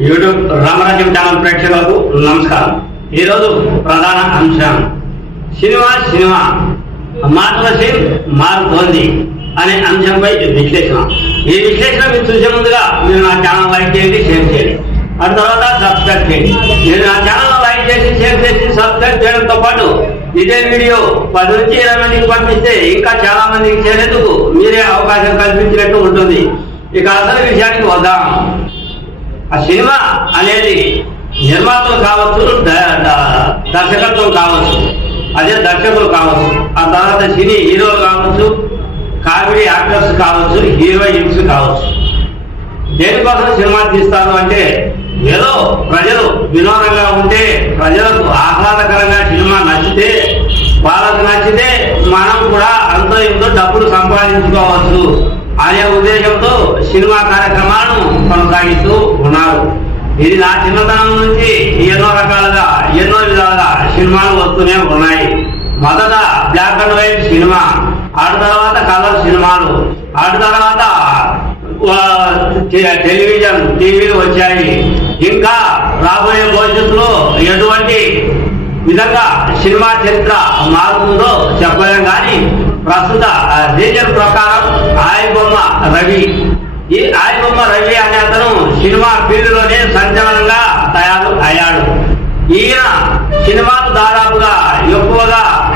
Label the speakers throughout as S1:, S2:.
S1: YouTube రామరాజ్యం channel ప్రేక్షకులకు నమస్కారం. ఈరోజు ప్రధాన అంశం. Cinema cinema. మాటల సీన్ మారుతోంది అనే అంశంపై విశ్లేషణ. ఈ విశ్లేషణ మీరు చూసే ముందుగా మీరు నా ఛానల్ లైక్ చేయండి షేర్ చేయండి. ఆ తర్వాత సబ్స్క్రైబ్ చేయండి. మీరు నా ఛానల్ లైక్ చేసి షేర్ చేసి సబ్స్క్రైబ్ చేయడంతో పాటు ఇదే వీడియో పది నుంచి ఇరవై మందికి పంపిస్తే ఇంకా చాలా మందికి చేరేందుకు మీరే అవకాశం కల్పించినట్టు ఉంటుంది. ఇక అసలు విషయానికి వద్దాం. ఆ సినిమా అనేది నిర్మాతలు కావచ్చు దర్శకత్వం కావచ్చు అదే దర్శకులు కావచ్చు ఆ తర్వాత సినీ హీరోలు కావచ్చు కామెడీ యాక్టర్స్ కావచ్చు హీరోయిన్స్ కావచ్చు. దేనికోసం సినిమా తీస్తారు అంటే ఏదో ప్రజలు వినోదంగా ఉంటే ప్రజలకు ఆహ్లాదకరంగా సినిమా నచ్చితే వాళ్ళకు నచ్చితే మనం కూడా అంతో ఇంతో డబ్బులు సంపాదించుకోవచ్చు. అనే ఉద్దేశంతో సినిమా కార్యక్రమాలను కొనసాగిస్తూ ఉన్నారు. ఇది నా చిన్నతనం నుంచి ఎన్నో రకాలుగా ఎన్నో విధాలుగా సినిమాలు వస్తూనే ఉన్నాయి. మొదట బ్లాక్ అండ్ వైట్ సినిమా ఆడు తర్వాత కలర్ సినిమాలు ఆడ తర్వాత టెలివిజన్ టీవీలు వచ్చాయి. ఇంకా రాబోయే భవిష్యత్తులో ఎటువంటి విధంగా సినిమా చరిత్ర మారుతుందో చెప్పలేం కానీ ప్రస్తుత రీజన్ ప్రకారం ఆయబొమ్మ రవి. ఈ ఆయబొమ్మ రవి అనే అతను సినిమా ఫీల్డ్లోనే సంచలనంగా తయారు అయ్యాడు. ఈయన సినిమాలు దాదాపుగా ఎక్కువగా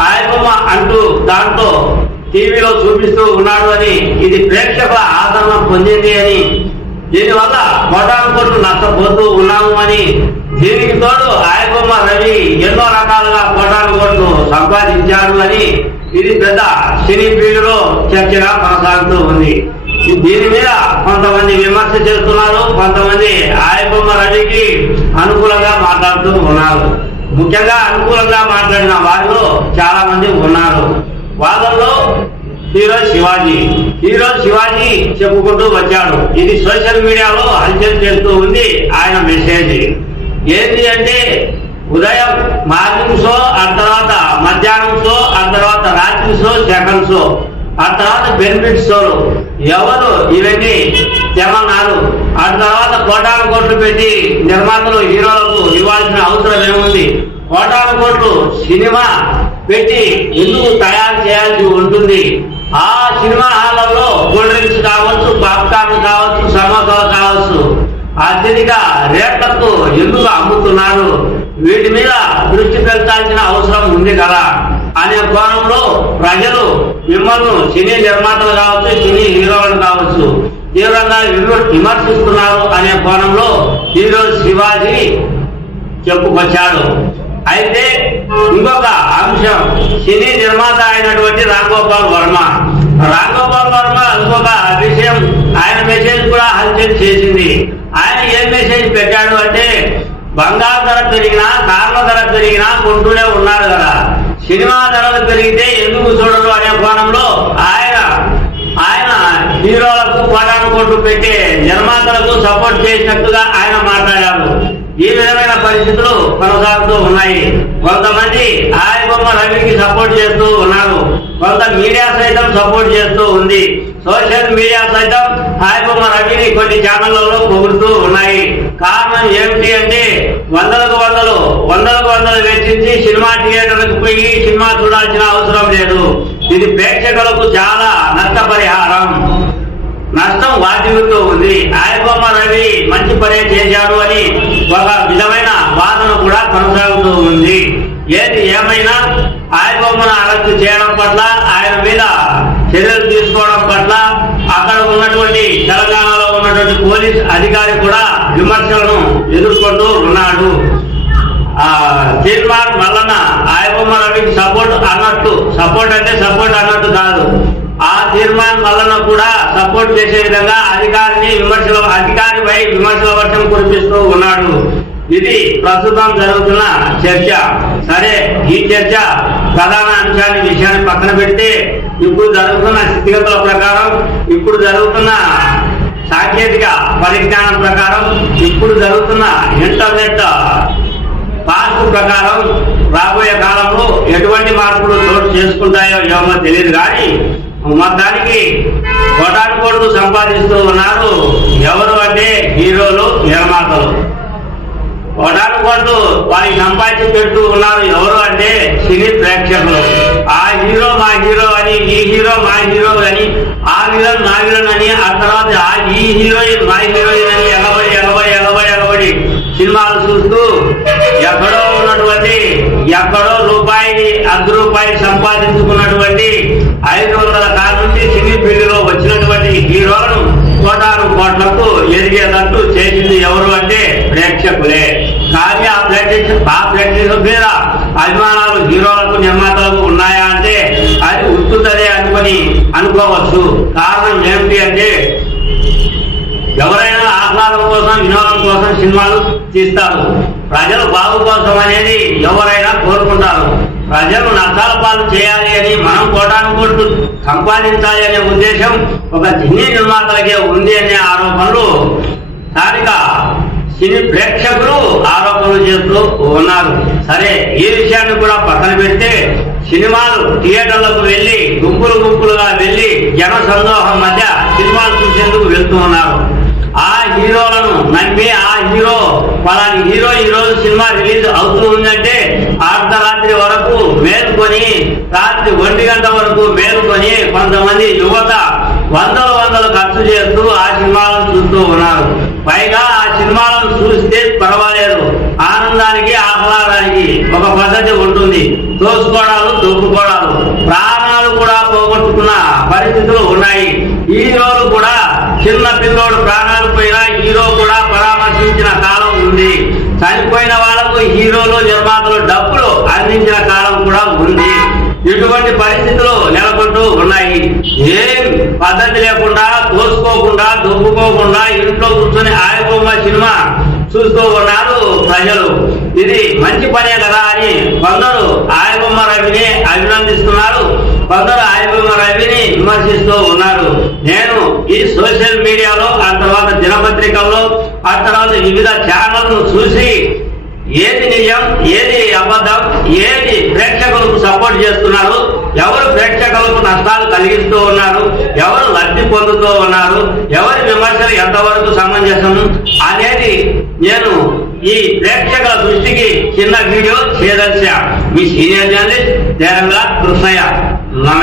S1: ఆయబొమ్మ అంటూ దాంట్లో టీవీలో చూపిస్తూ ఉన్నాడు అని ఇది ప్రేక్షకుల ఆదరణ పొందింది అని. దీనివల్ల కోటాను కోట్లు నష్టపోతూ ఉన్నాము అని. దీనికి తోడు ఆయబొమ్మ రవి ఎన్నో రకాలుగా కోటాను కోట్లు సంపాదించాడు అని ఇది పెద్ద సినీ ఫీల్డ్లో చర్చగా కొనసాగుతూ ఉంది. దీని మీద కొంతమంది విమర్శ చేస్తున్నారు కొంతమంది ఆయబొమ్మ రవికి అనుకూలంగా మాట్లాడుతూ ఉన్నారు. ముఖ్యంగా అనుకూలంగా మాట్లాడిన వారిలో చాలా మంది ఉన్నారు. వాళ్ళలో హీరో శివాజీ. హీరో శివాజీ చెప్పుకుంటూ వచ్చాడు. ఇది సోషల్ మీడియాలో హల్చల్ చేస్తూ ఉంది ఆయన మెసేజ్. ఏంటి అంటే ఉదయం మార్నింగ్ షో మధ్యాహ్నం షో ఆ తర్వాత రాత్రి షో సెకండ్ షో. ఆ తర్వాత బెనిఫిట్ షోలు. ఎవరు ఇవన్నీ తెమన్నారు ఆ తర్వాత కోటాను కోట్లు పెట్టి నిర్మాతలు హీరోలకు ఇవ్వాల్సిన అవసరం ఏముంది? కోటాను కోట్లు సినిమా పెట్టి ఎందుకు తయారు చేయాల్సి ఉంటుంది? ఆ సినిమా హాల్లో కూల్ డ్రింక్స్ కావచ్చు పాప్కార్న్ కావచ్చు సమోసాలు కావచ్చు. అత్యధిక రేట్లకు ఎందుకు అమ్ముతున్నారు? వీటి మీద దృష్టి పెట్టాల్సిన అవసరం ఉంది కదా. అనే కోణంలో ప్రజలు మిమ్మల్ని సినీ నిర్మాతలు కావచ్చు సినీ హీరోలు కావచ్చు తీవ్రంగా విమర్శిస్తున్నారు అనే కోణంలో హీరో శివాజీ చెప్పుకొచ్చాడు అయితే ఇంకొక అంశం సినీ నిర్మాత అయినటువంటి రాంగోపాల్ వర్మ. రాంగోపాల్ వర్మ ఇంకొక విషయం ఆయన మెసేజ్ కూడా హల్చల్ చేసింది. ఆయన ఏం మెసేజ్ పెట్టాడు అంటే బంగారు ధర పెరిగినా పెరిగినా కొంటూనే ఉన్నారు కదా. సినిమా ధరలు పెరిగితే ఎందుకు చూడరు అనే కోణంలో ఆయన ఆయన హీరోలకు కోటాను కోట్లు పెట్టి నిర్మాతలకు సపోర్ట్ చేసినట్టుగా ఆయన మాట్లాడారు. ఈ విధమైన పరిస్థితులు కొనసాగుతూ ఉన్నాయి. కొంతమంది ఆయబొమ్మ రవికి సపోర్ట్ చేస్తూ ఉన్నారు. కొంత మీడియా సైతం సపోర్ట్ చేస్తూ ఉంది. సోషల్ మీడియా సైతం ఆయబొమ్మ రవిని కొన్ని ఛానళ్ళలో పొగుడుతూ ఉన్నాయి. కారణం ఏమిటి అంటే వందలకు వందలు వందలకు వందలు వెచ్చించి సినిమా థియేటర్లకు పోయి సినిమా చూడాల్సిన అవసరం లేదు. ఇది ప్రేక్షకులకు చాలా నష్టపరిహారం. నష్టం వాటిల్లుతూ ఉంది. ఆయబొమ్మ రవి మంచి పనే చేశారు అని ఒక విధమైన వాదన కూడా కొనసాగుతూ ఉంది. ఏది ఏమైనా ఆయబొమ్మను అరెస్టు చేయడం పట్ల ఆయన మీద చర్యలు తీసుకోవడం పట్ల అక్కడ ఉన్నటువంటి తెలంగాణలో ఉన్నటువంటి పోలీస్ అధికారి కూడా విమర్శలను ఎదురు తీర్మార్ మల్లన ఆయబొమ్మ రవికి సపోర్ట్ అన్నట్టు సపోర్ట్ అంటే సపోర్ట్ అన్నట్టు కాదు. ఆ తీర్మాన్ వలన కూడా సపోర్ట్ చేసే విధంగా అధికారిని విమర్శల అధికారిపై విమర్శల వర్షం కురిపిస్తూ ఉన్నాడు. ఇది ప్రస్తుతం జరుగుతున్న చర్చ. సరే ఈ చర్చ ప్రధాన అంశాన్ని విషయాన్ని పక్కన పెడితే ఇప్పుడు జరుగుతున్న స్థితిగతుల ప్రకారం ఇప్పుడు జరుగుతున్న సాంకేతిక పరిజ్ఞానం ప్రకారం ఇప్పుడు జరుగుతున్న ఇంటర్నెట్ పార్కు ప్రకారం రాబోయే కాలంలో ఎటువంటి మార్పులు చోటు చేసుకుంటాయో ఏమో తెలియదు కానీ మొత్తానికి కొటాను కోట్లు సంపాదిస్తూ ఉన్నారు ఎవరు అంటే హీరోలు నిర్మాతలు. కోటాను కోట్లు వారికి సంపాదించి పెడుతూ ఉన్నారు ఎవరు అంటే సినీ ప్రేక్షకులు. ఆ హీరో మా హీరో అని ఈ హీరో మా హీరో అని ఆ విలన్ నా విలన్ అని ఆ తర్వాత ఆ ఈ హీరోయిన్ మా హీరోయిన్ అని అర్ధ రూపాయలు సంపాదించుకున్నటువంటి ఐదు వందల కాల నుంచి సినీ ఫీల్డ్లో వచ్చినటువంటి హీరోలను కోటాను కోట్లకు ఎదిగేటట్టు చేసింది ఎవరు అంటే ప్రేక్షకులే. కానీ ఆ ప్రేక్ష ఆ ప్రేక్షకుల మీద అభిమానాలు హీరోలకు నిర్మాతలకు ఉన్నాయా అంటే అది ఉంటుందనే అనుకుని అనుకోవచ్చు. కారణం ఏమిటి అంటే ఎవరైనా ఆహ్లాదం కోసం వినోదం కోసం సినిమాలు తీస్తారు. ప్రజలు బాగు కోసం అనేది ఎవరైనా కోరుకుంటారు. ప్రజలు నష్టాల పాలు చేయాలి అని మనం కోటానుకోట్లు సంపాదించాలి అనే ఉద్దేశం ఒక సినీ నిర్మాతలకే ఉంది అనే ఆరోపణలు స్థానిక సినీ ప్రేక్షకులు ఆరోపణలు చేస్తూ ఉన్నారు. సరే ఈ విషయాన్ని కూడా పక్కన పెడితే సినిమాలు థియేటర్లకు వెళ్ళి గుంపులు గుంపులుగా వెళ్ళి జన సందోహం మధ్య సినిమాలు చూసేందుకు వెళ్తూ ఉన్నారు. ఆ హీరోలను నమ్మి ఆ హీరో పలాని హీరో ఈ రోజు సినిమా రిలీజ్ అవుతూ ఉందంటే అర్ధరాత్రి వరకు మేల్కొని రాత్రి ఒంటి గంట వరకు మేల్కొని కొంతమంది యువత వందలు వందలు ఖర్చు చేస్తూ ఆ సినిమాలను చూస్తూ ఉన్నారు. పైగా ఆ సినిమాలను చూస్తే పర్వాలేదు. ఆనందానికి ఆహ్లాదానికి ఒక పద్ధతి ఉంటుంది. దోసుకోవడాలు దొప్పుకోవడాలు ప్రాణాలు కూడా పోగొట్టుకున్న పరిస్థితులు ఉన్నాయి. హీరోలు కూడా చిన్న పిల్లోడు ప్రాణాలు పోయినా హీరో కూడా పరామర్శించిన కాలం ఉంది. చనిపోయిన వాళ్ళకు హీరోలు నిర్మాతలు డబ్బులు అందించిన కాలం కూడా ఉంది. ఇటువంటి పరిస్థితులు నెలకొంటూ ఉన్నాయి. ఏం పద్ధతి లేకుండా కోసుకోకుండా దొక్కుకోకుండా ఇంట్లో కూర్చొని ఆయబొమ్మ సినిమా చూస్తూ ఉన్నారు ప్రజలు. ఇది మంచి పనే కదా అని కొందరు ఆయబొమ్మ రవిని అభినందిస్తున్నారు. కొందరు ఆయబొమ్మ రవిని విమర్శిస్తూ ఉన్నారు. నేను ఈ సోషల్ మీడియాలో ఆ తర్వాత వివిధ ఛానల్ను చూసి ఏది నిజం ఏది అబద్ధం ఏది ప్రేక్షకులకు సపోర్ట్ చేస్తున్నారు ఎవరు ప్రేక్షకులకు నష్టాలు కలిగిస్తూ ఉన్నారు ఎవరు లబ్ధి పొందుతూ ఉన్నారు ఎవరి విమర్శలు ఎంతవరకు సమంజసం అనేది నేను ఈ ప్రేక్షకుల దృష్టికి చిన్న వీడియో చేయదలిచా మీ సీనియర్ జర్నలిస్ట్ దేరంగా కృష్ణయ్య. నమస్తే.